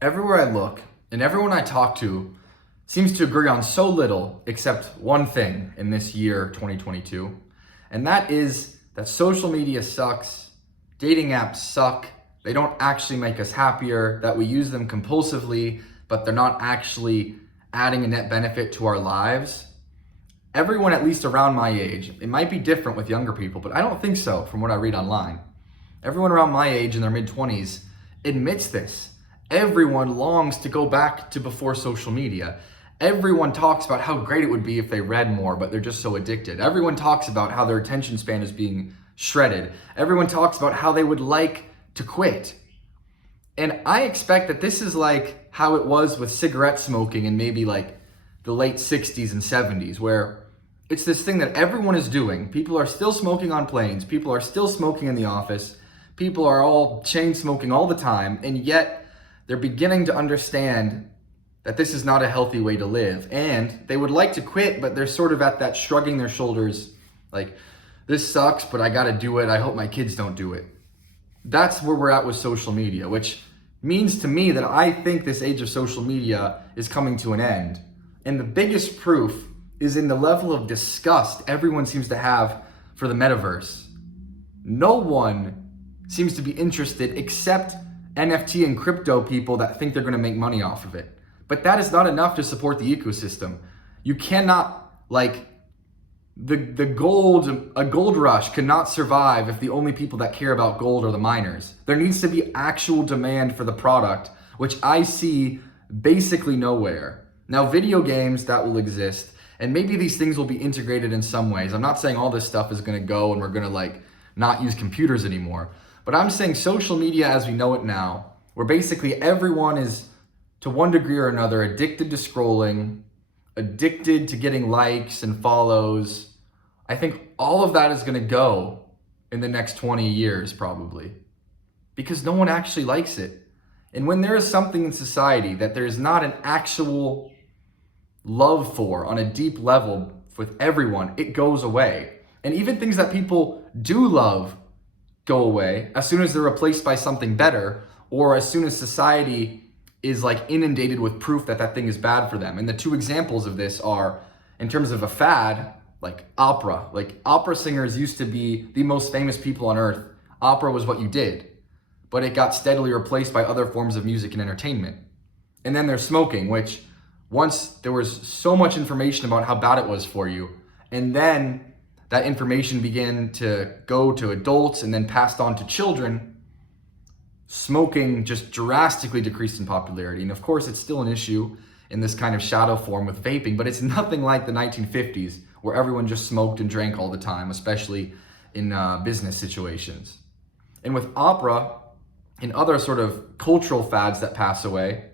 Everywhere I look and everyone I talk to seems to agree on so little except one thing in this year 2022, and that is that social media sucks, dating apps suck, they don't actually make us happier, that we use them compulsively, but they're not actually adding a net benefit to our lives. Everyone, at least around my age, it might be different with younger people, but I don't think so from what I read online. Everyone around my age in their mid 20s admits this. Everyone longs to go back to before social media. Everyone talks about how great it would be if they read more, but they're just so addicted. Everyone talks about how their attention span is being shredded. Everyone talks about how they would like to quit. And I expect that this is like how it was with cigarette smoking in maybe like the late 60s and 70s, where it's this thing that everyone is doing. People are still smoking on planes. People are still smoking in the office. People are all chain smoking all the time. And yet they're beginning to understand that this is not a healthy way to live. And they would like to quit, but they're sort of at that shrugging their shoulders, like, this sucks, but I gotta do it. I hope my kids don't do it. That's where we're at with social media, which means to me that I think this age of social media is coming to an end. And the biggest proof is in the level of disgust everyone seems to have for the metaverse. No one seems to be interested except NFT and crypto people that think they're gonna make money off of it. But that is not enough to support the ecosystem. You cannot, like, a gold rush cannot survive if the only people that care about gold are the miners. There needs to be actual demand for the product, which I see basically nowhere. Now, video games, that will exist, and maybe these things will be integrated in some ways. I'm not saying all this stuff is gonna go and we're gonna like not use computers anymore, but I'm saying social media as we know it now, where basically everyone is to one degree or another addicted to scrolling, addicted to getting likes and follows. I think all of that is gonna go in the next 20 years probably, because no one actually likes it. And when there is something in society that there's not an actual love for on a deep level with everyone, it goes away. And even things that people do love go away as soon as they're replaced by something better, or as soon as society is like inundated with proof that that thing is bad for them. And the two examples of this are, in terms of a fad, like opera. Like, opera singers used to be the most famous people on earth. Opera was what you did, but it got steadily replaced by other forms of music and entertainment. And then there's smoking, which once there was so much information about how bad it was for you, and then that information began to go to adults and then passed on to children, smoking just drastically decreased in popularity. And of course, it's still an issue in this kind of shadow form with vaping, but it's nothing like the 1950s where everyone just smoked and drank all the time, especially in business situations. And with opera and other sort of cultural fads that pass away,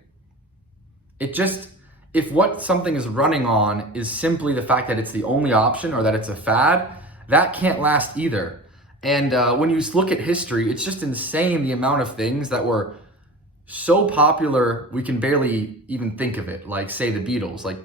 if what something is running on is simply the fact that it's the only option or that it's a fad, that can't last either. And when you look at history, it's just insane the amount of things that were so popular we can barely even think of it. Like, say, the Beatles. Like,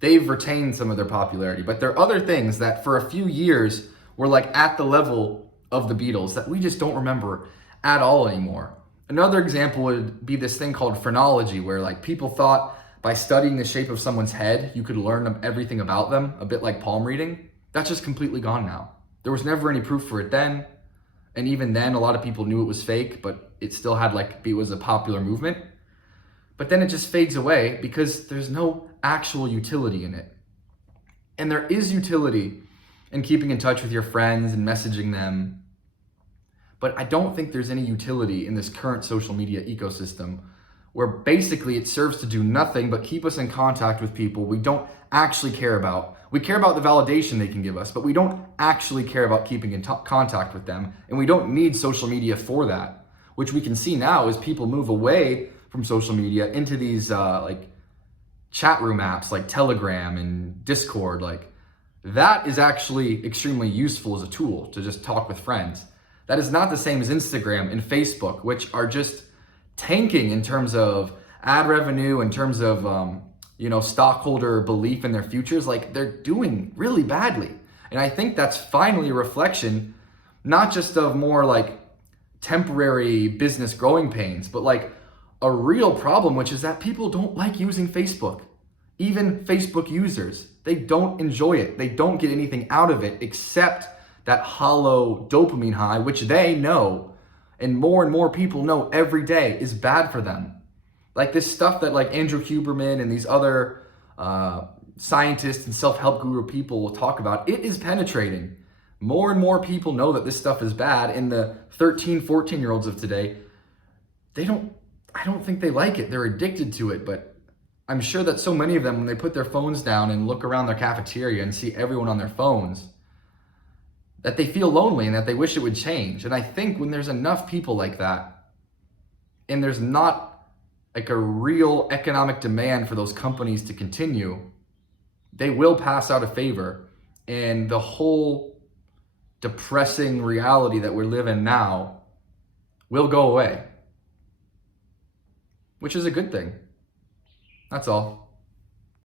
they've retained some of their popularity, but there are other things that for a few years were like at the level of the Beatles that we just don't remember at all anymore. Another example would be this thing called phrenology, where like people thought by studying the shape of someone's head, you could learn everything about them, a bit like palm reading. That's just completely gone now. There was never any proof for it then. And even then, a lot of people knew it was fake, but it still had it was a popular movement. But then it just fades away because there's no actual utility in it. And there is utility in keeping in touch with your friends and messaging them. But I don't think there's any utility in this current social media ecosystem, where basically it serves to do nothing but keep us in contact with people we don't actually care about. We care about the validation they can give us, but we don't actually care about keeping in contact with them. And we don't need social media for that, which we can see now as people move away from social media into these like chat room apps like Telegram and Discord. Like, that is actually extremely useful as a tool to just talk with friends. That is not the same as Instagram and Facebook, which are just tanking in terms of ad revenue, in terms of stockholder belief in their futures. Like, they're doing really badly. And I think that's finally a reflection, not just of more like temporary business growing pains, but like a real problem, which is that people don't like using Facebook. Even Facebook users, they don't enjoy it. They don't get anything out of it except that hollow dopamine high, which they know, and more people know every day is bad for them. Like this stuff that like Andrew Huberman and these other scientists and self-help guru people will talk about, it is penetrating. More and more people know that this stuff is bad, and the 13, 14-year-olds of today, I don't think they like it. They're addicted to it, but I'm sure that so many of them, when they put their phones down and look around their cafeteria and see everyone on their phones, that they feel lonely and that they wish it would change. And I think when there's enough people like that, and there's not like a real economic demand for those companies to continue, they will pass out of favor. And the whole depressing reality that we're living now will go away, which is a good thing. That's all.